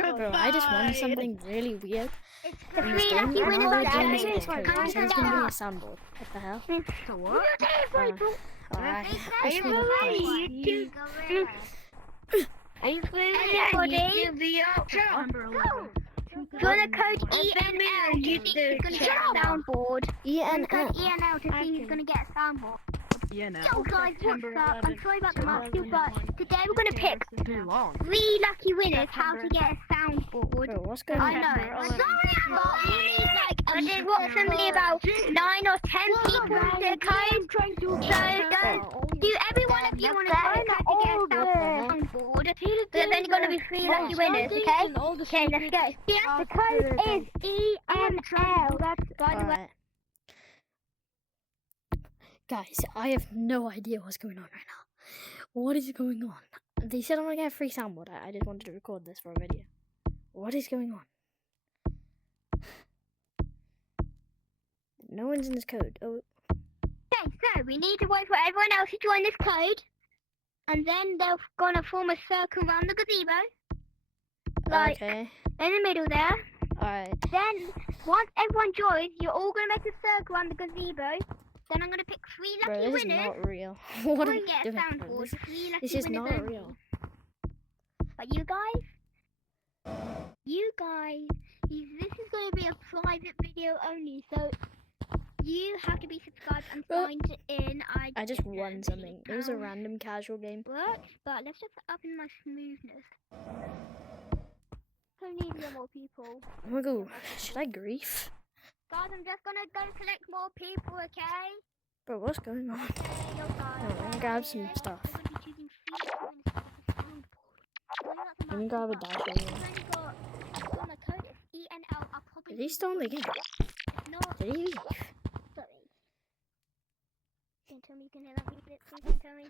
Bro, I just won something really weird. It's the In this free game, lucky and winner all by it is James. is code. It says it's gonna be a soundboard. What the hell? So what? Alright. Are you really? Are you really to be out? Gonna code ENL to see who's gonna get a soundboard. ENL. Code ENL to see who's gonna get a soundboard. Yeah, no. Yo guys, what's up? I'm sorry about the mouthful, but today we're gonna pick Too long. 3 lucky winners how to get a soundboard. Bro, what's going I on? know. But we need like approximately about 9 or 10 people to code. So do every one of you want to code how to get a soundboard? There's only gonna be 3 lucky winners, okay? Okay, let's go. The code is ENL. By the way. Alright. Guys, I have no idea what's going on right now. What is going on? They said I'm gonna get a free soundboard. I just wanted to record this for a video. What is going on? No one's in this code. Oh, Okay, so we need to wait for everyone else to join this code, and then they're gonna form a circle around the gazebo, like okay. in the middle there. Alright. Then once everyone joins, you're all gonna make a circle around the gazebo. Then I'm gonna pick 3 Bro, lucky this is winners. not real. What We'll am I get a doing? Bro? soundboard. 3 lucky This is winners not only. real. But you guys, this is gonna be a private video only, so you have to be subscribed and Well, signed in. I just won something. It was a random casual game. Works, but let's just up in my smoothness. So need more people. Oh my god, should I grief? Guys, I'm just gonna go collect more people, okay? Bro, what's going on? Yo, guys. I'm gonna grab some stuff. I'm gonna be choosing 3 winners for the soundboard. Let me grab a dash I've radio. only got my code is ENL. I'll probably Is he still in the game? not. Did he leave? Sorry. Don't tell me you can hear that. Please don't tell me.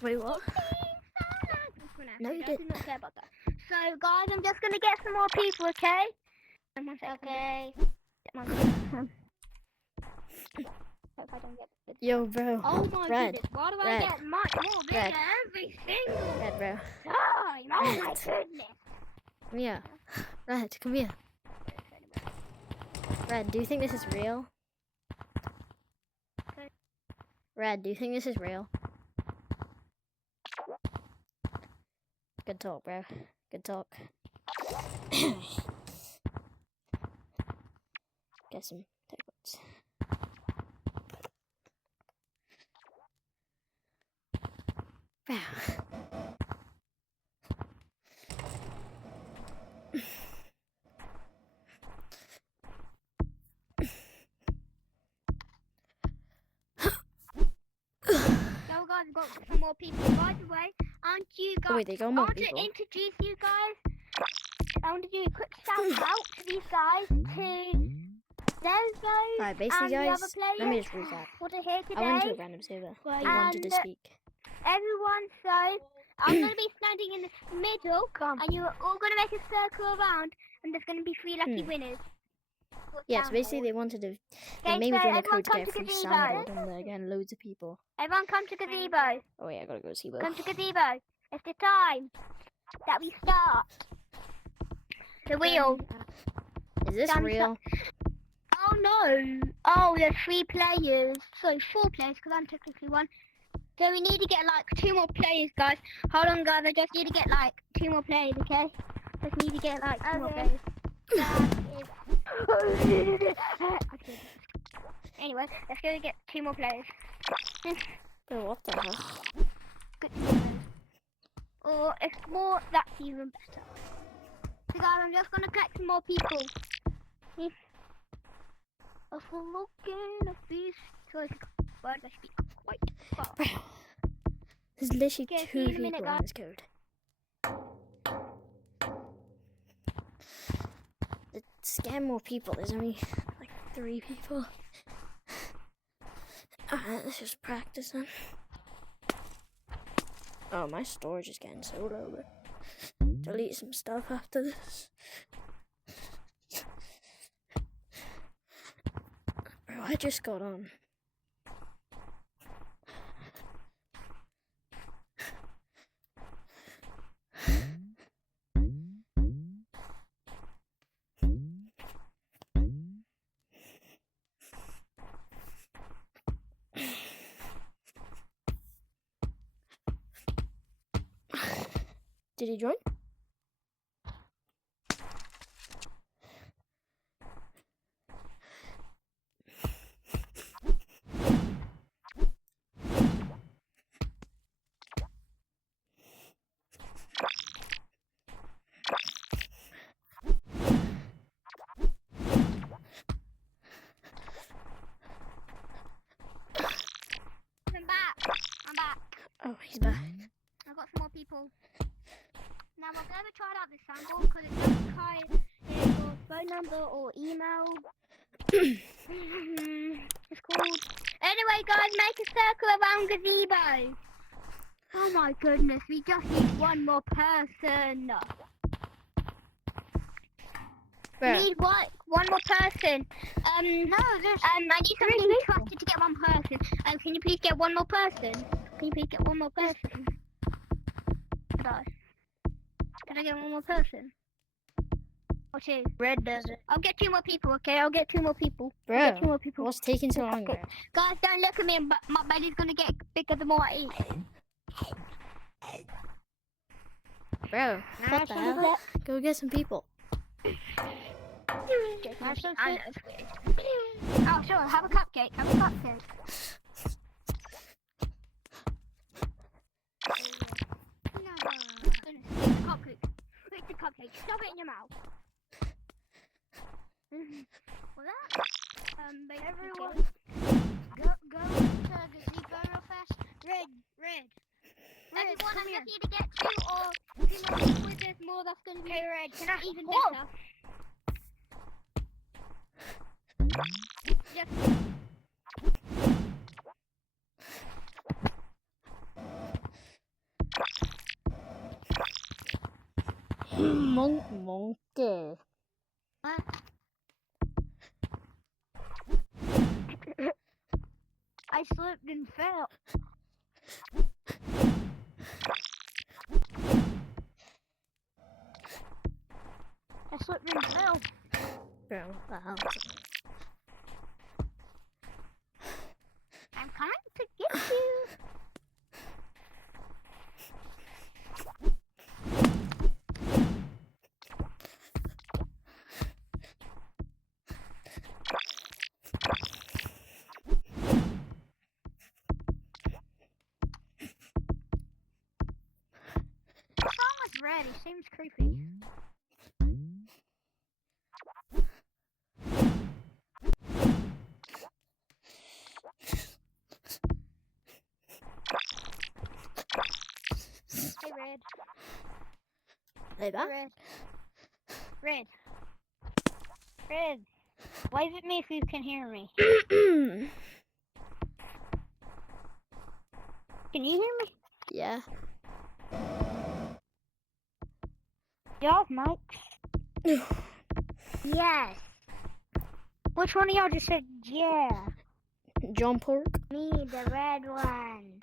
Wait, what? No, you I did not care about that. So, guys, I'm just gonna get some more people, okay? Okay. Hope I don't get bit. Yo, bro. Oh my Red. goodness, why do I Red. get much more bigger Red. every single Red, bro. time? Oh my goodness. Come here. Red, come here. Red, do you think this is real? Red, do you think this is real? Good talk, bro. Good talk. Get some takeouts. Wow. So guys, I've got some more people. By the way, aren't you guys? Oh, wait, they got more I want people. to introduce you guys. I want to do a quick shout out to these guys, to Desmo Alright, basically, and the guys, other players. let me just recap. What are here today. I went to a random server. He wanted to And- speak. Everyone, so I'm going to be standing in the middle, and you're all going to make a circle around, and there's going to be 3 lucky winners. Yeah, so basically they wanted to. They Okay, made me so join a everyone code to come get a to free gazebo. soundboard, and they're getting loads of people. Everyone come to gazebo. Oh yeah, I gotta go see. Come to gazebo. It's the time that we start. The wheel. Is this Done. real? Oh no. Oh, there's 3 players. So 4 players, because I'm technically 1. So we need to get like 2 more players, guys. Hold on, guys. I just need to get like 2 more players, okay? Just need to get like 2 more players. Anyway, let's go get 2 more players. Bro, what the hell? Good. Or if more, that's even better. So guys, I'm just gonna collect some more people. If we're looking at these choices, but I speak quite fast. Bro, there's literally Okay, see 2 you in a people minute, in guys. this code. Let's get more people. There's only like 3 people. Alright, let's just practice then. Oh, my storage is getting so low. But delete some stuff after this. Bro, I just got on. Did he join? I'm back. Oh, he's back. I've got some more people. Now we're going to try out this sample because it doesn't try your phone number or email. It's called. Anyway, guys, make a circle around gazebo. Oh my goodness, we just need one more person. Bro, Need one more person. I need somebody trusted to get one person. Can you please get one more person? Can you please get one more person? Can I get one more person? Or two? Red does it. I'll get 2 more people, okay? I'll get 2 more people. I'll bro, get 2 more people. what's taking so long, bro? Guys, don't look at me. My belly's gonna get bigger the more I eat. Bro, what the hell? Go get some people. I know. Oh, sure. Have a cupcake. Have a cupcake. No. Cupcake. Eat the cupcake. Shove it in your mouth. What's that? Everyone, go to the gazebo real fast. Red. Everyone, Come I here. just need to get 2 or 3 more people. If there's more, that's gonna be Okay, Red. Can I even Whoa. better. Just Monkey. I slipped and fell. I slipped and fell. Bro, what the hell? I'm coming to get you. What's wrong with Red? He seems creepy. Hey, Red. Like that? Red. Wave at me if you can hear me. Can you hear me? Yeah. Y'all have mics? Yes. Which one of y'all just said yeah? John Pork. Me, the red one.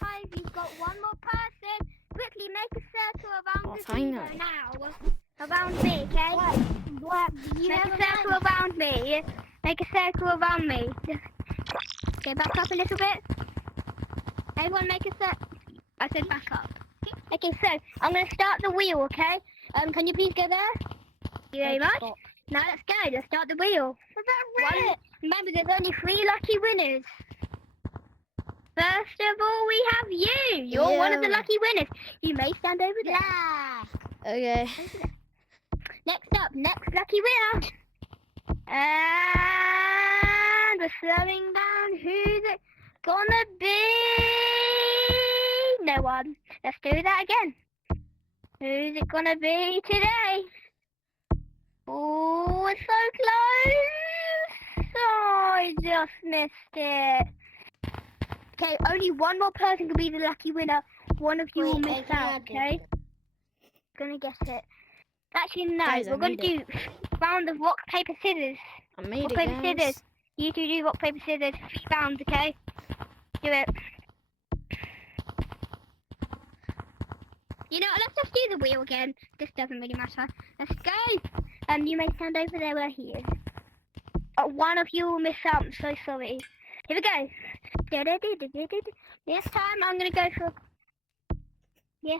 Guys, you've got one more person. Quickly make a circle around Oh, the finally. zebra now. Around me, okay? What? You Make have a circle around me. Make a circle around me. Okay, back up a little bit. Everyone make a circle. I said back up. Okay, so I'm going to start the wheel, okay? Can you please go there? Thank you very much. Now let's go. Let's start the wheel. Remember, there's only 3 lucky winners. First of all, we have you. You're one of the Yeah. lucky winners. You may stand over there. Okay. Next up, next lucky winner. And we're slowing down. Who's it gonna be? No one. Let's do that again. Who's it gonna be today? Oh, it's so close. Oh, I just missed it. Okay, only one more person can be the lucky winner. One of you will miss out, okay? Gonna get it. Actually, no. Guys, I we're gonna made do round of rock, paper, scissors. I made Rock, it, paper, guys. scissors. You two do rock, paper, scissors. 3 rounds, okay? Do it. You know, let's just do the wheel again. This doesn't really matter. Let's go. You may stand over there where he is. One of you will miss out. I'm so sorry. Here we go. This time I'm gonna go for. Yeah.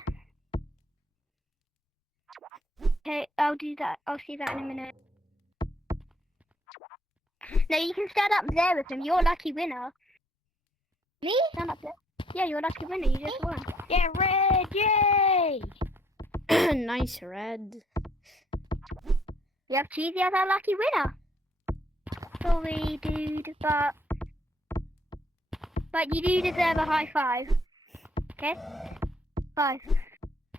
Okay, I'll do that. I'll see that in a minute. No, you can stand up there with him. You're a lucky winner. Me? Stand up there. Yeah, you're a lucky winner. You just won. Yeah, red. Yay! Nice, Red. You have Cheesy as our lucky winner. Sorry, dude, but you do deserve a high five. Okay? 5. So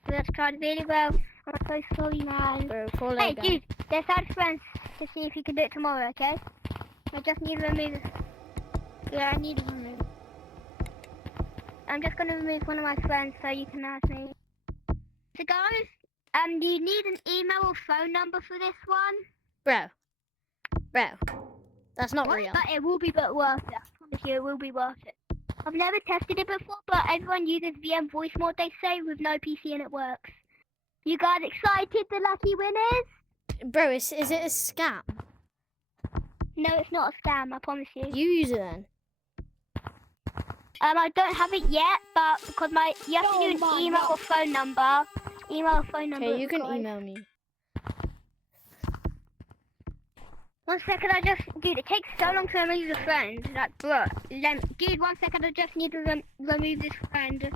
that's tried really well. I'm so sorry, man. Bro, call Hey, it again. dude, let's add friends to see if you can do it tomorrow, okay? I just need to remove. Yeah, I need to remove. I'm just gonna remove one of my friends so you can add me. So guys, do you need an email or phone number for this one? Bro, that's not real. But it will be worth it. I promise you, it will be worth it. I've never tested it before, but everyone uses VM voice mode, they say, with no PC and it works. You guys excited, the lucky winners? Bro, is it a scam? No, it's not a scam, I promise you. You use it then. I don't have it yet, but because you have to do an email or phone number. Email or phone number. Okay, you can guys. email me. 1 second, dude, it takes so long to remove the friend. Like, bro, dude, 1 second, I just need to remove this friend.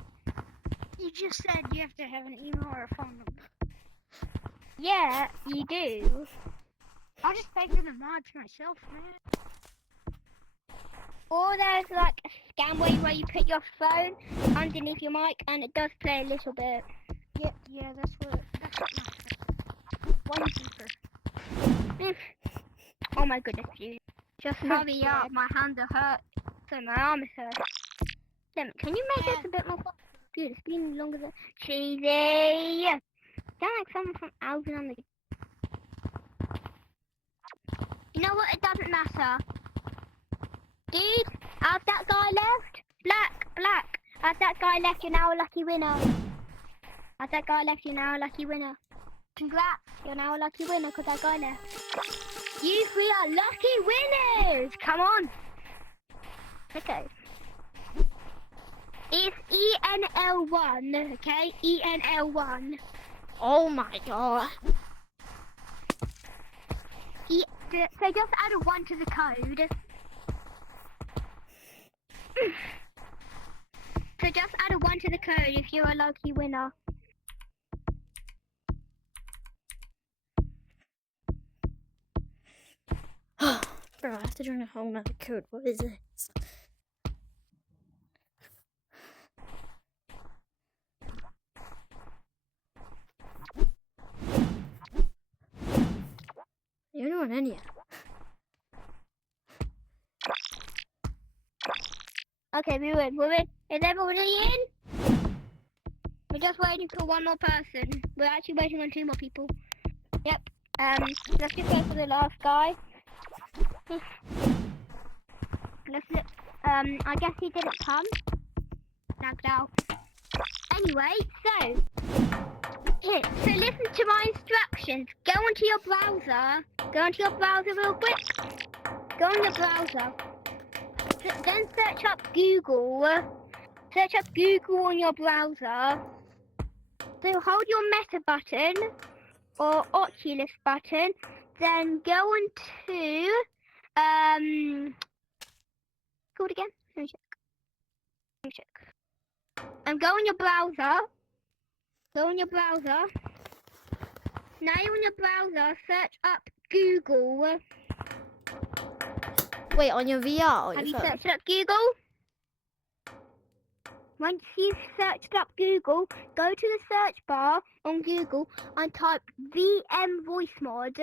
You just said you have to have an email or a phone number. Yeah, you do. I'll just pay for the mods myself, man. Or there's like a scam way where you put your phone underneath your mic and it does play a little bit. Yeah, that's what one cheaper. Oh my goodness, dude. Just hurry up, my hands are hurt. So my arm is hurt. Can you make this a bit more fun? Dude, it's been longer than Cheesy. Sound like someone from Alvin on the. You know what? It doesn't matter. Dude, as that guy left, black. As that guy left, you're now a lucky winner. As that guy left, you're now a lucky winner. Congrats, you're now a lucky winner because that guy left. You three are lucky winners. Come on. Okay. It's ENL1, okay? ENL1. Oh my god. So just add a 1 to the code. So just add a 1 to the code if you're a lucky winner. Bro, I have to join a whole nother code. What is this? You don't want any yet. Okay, we're in. Is everybody in? We're just waiting for one more person. We're actually waiting on 2 more people. Yep. Let's just go for the last guy. Let's look. I guess he didn't come. Snagged out. Anyway, so listen to my instructions. Go onto your browser. Go onto your browser real quick. Go on your browser. Then search up Google. Search up Google on your browser. So hold your Meta button or Oculus button. Then go on to called again? Let me check. Go on your browser. Go on your browser. Now you're on your browser, search up Google. Wait, on your VR or Have you your phone? searched up Google? Once you've searched up Google, go to the search bar on Google and type VM voice mod.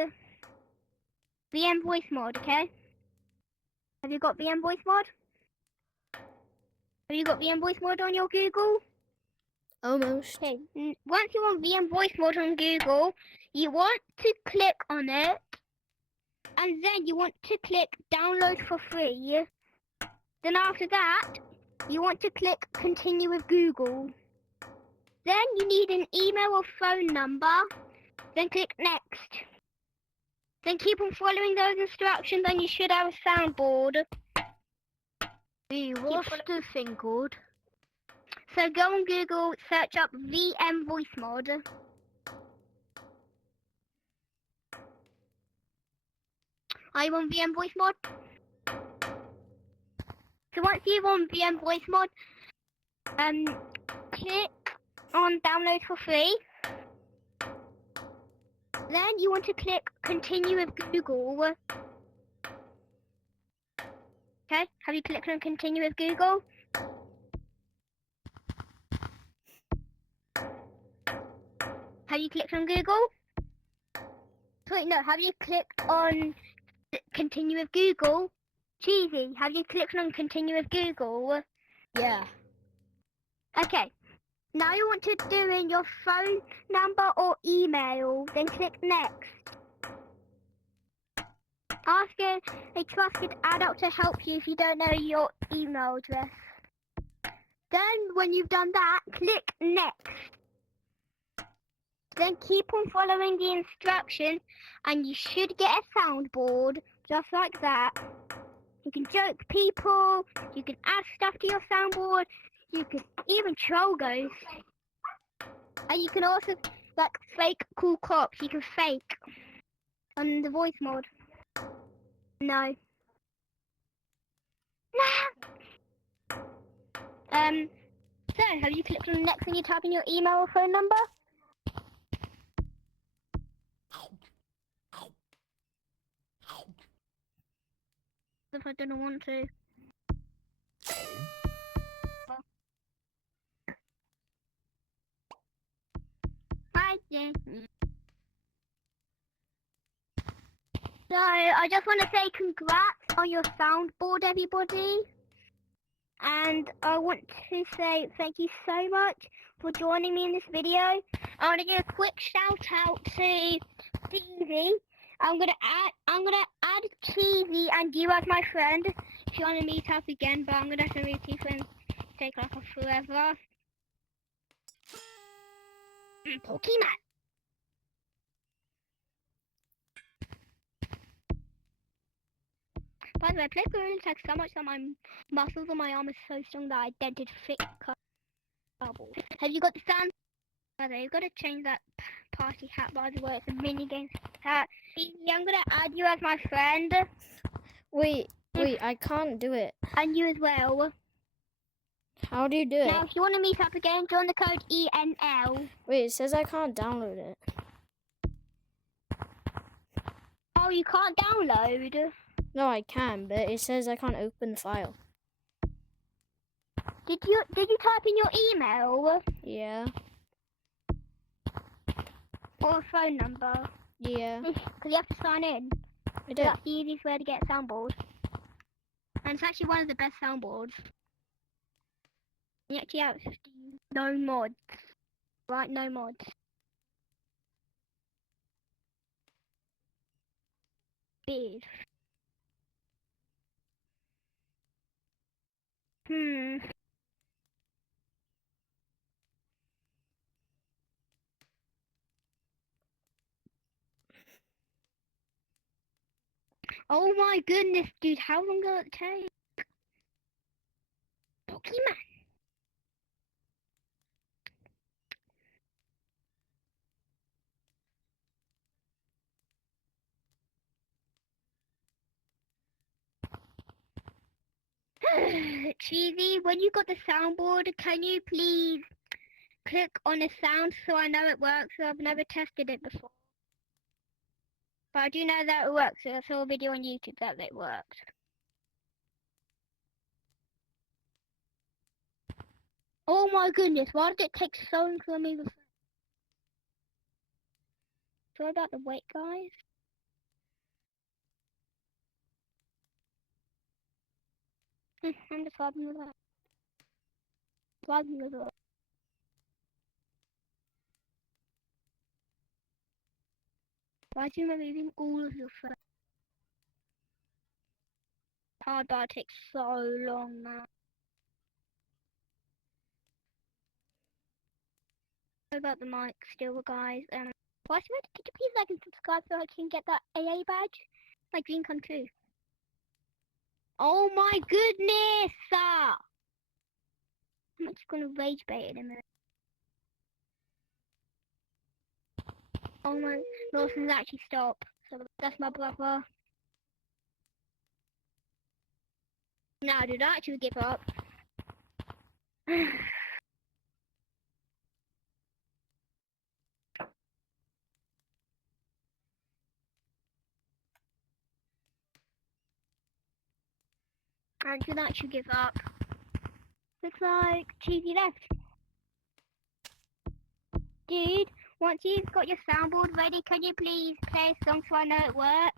VM voice mod, okay? Have you got VM voice mod? Have you got VM voice mod on your Google? Almost. Okay, once you're on VM voice mod on Google, you want to click on it, and then you want to click download for free. Then after that, you want to click continue with Google. Then you need an email or phone number, then click next. Then keep on following those instructions and you should have a soundboard. What's the thing called? So go on Google, search up VM voice mod. Are you on VM voice mod? So once you're on VM voice mod, click on download for free. Then you want to click continue with Google. Okay, have you clicked on continue with Google? Have you clicked on Google? Wait, no, have you clicked on continue with Google? Cheesy, have you clicked on continue with Google? Yeah. Okay, now you want to do in your phone number or email, then click next. Ask a trusted adult to help you if you don't know your email address. Then when you've done that, click next. Then keep on following the instructions and you should get a soundboard just like that. You can joke people, you can add stuff to your soundboard, you can even troll ghosts. And you can also like fake cool cops, you can fake on the voice mod. No. So have you clicked on next when you type in your email or phone number? If I didn't want to. So I just want to say congrats on your soundboard, everybody. And I want to say thank you so much for joining me in this video. I want to give a quick shout out to Cheesy. I'm gonna add Cheesy and you as my friend if you want to meet up again. But I'm gonna have to move two friends. Take off forever. Pokemon. By the way, I played Gorilla Tag so much that my muscles on my arm are so strong that I dented thick cardboard. Have you got the sound? By the way, you've got to change that party hat, by the way. It's a mini game hat. I'm going to add you as my friend. Wait, I can't do it. And you as well. How do you do it? Now, if you want to meet up again, join the code ENL. Wait, it says I can't download it. Oh, you can't download? No, I can, but it says I can't open the file. Did you type in your email? Yeah. Or a phone number? Yeah. Because you have to sign in. I did. That's the easiest way to get a soundboard. And it's actually one of the best soundboards. You actually have no mods. Right, no mods. Beard. Oh my goodness, dude, how long will it take? Pokemon. Cheesy, when you got the soundboard, can you please click on a sound so I know it works? So I've never tested it before. But I do know that it works, so I saw a video on YouTube that it worked. Oh my goodness, why did it take so long for me? Sorry about the wait, guys. I'm just vibing with that. Vibing with it. Why do you remember using all of your friends? Hard bar takes so long now. Sorry about the mic still, guys. Could you please like and subscribe so I can get that AA badge? My dream come true. Oh my goodness! I'm just gonna rage bait in a minute. Oh my, Lawson's actually stopped. So that's my brother. No, do not actually give up. And do not actually give up. Looks like Cheesy left. Dude, once you've got your soundboard ready, can you please play a song so I know it works?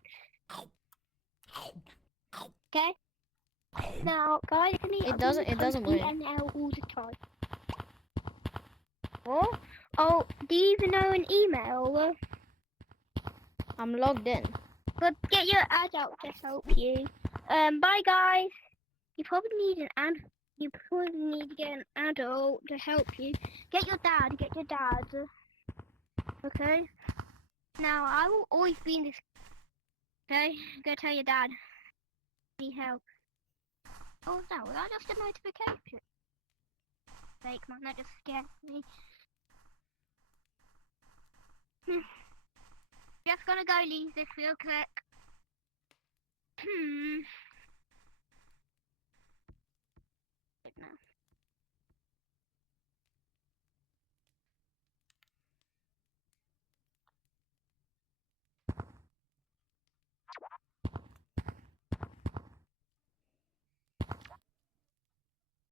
Okay? Now, guys, can you It doesn't work. email all the time? What? Oh, do you even know an email? I'm logged in. But get your adult to help you. Bye guys. You probably need you probably need to get an adult to help you. Get your dad. Okay? Now, I will always be in this. Okay? Go tell your dad. Need help. Oh, no, was that just a notification? Fake, man, that just scared me. Just gonna go leave this real quick.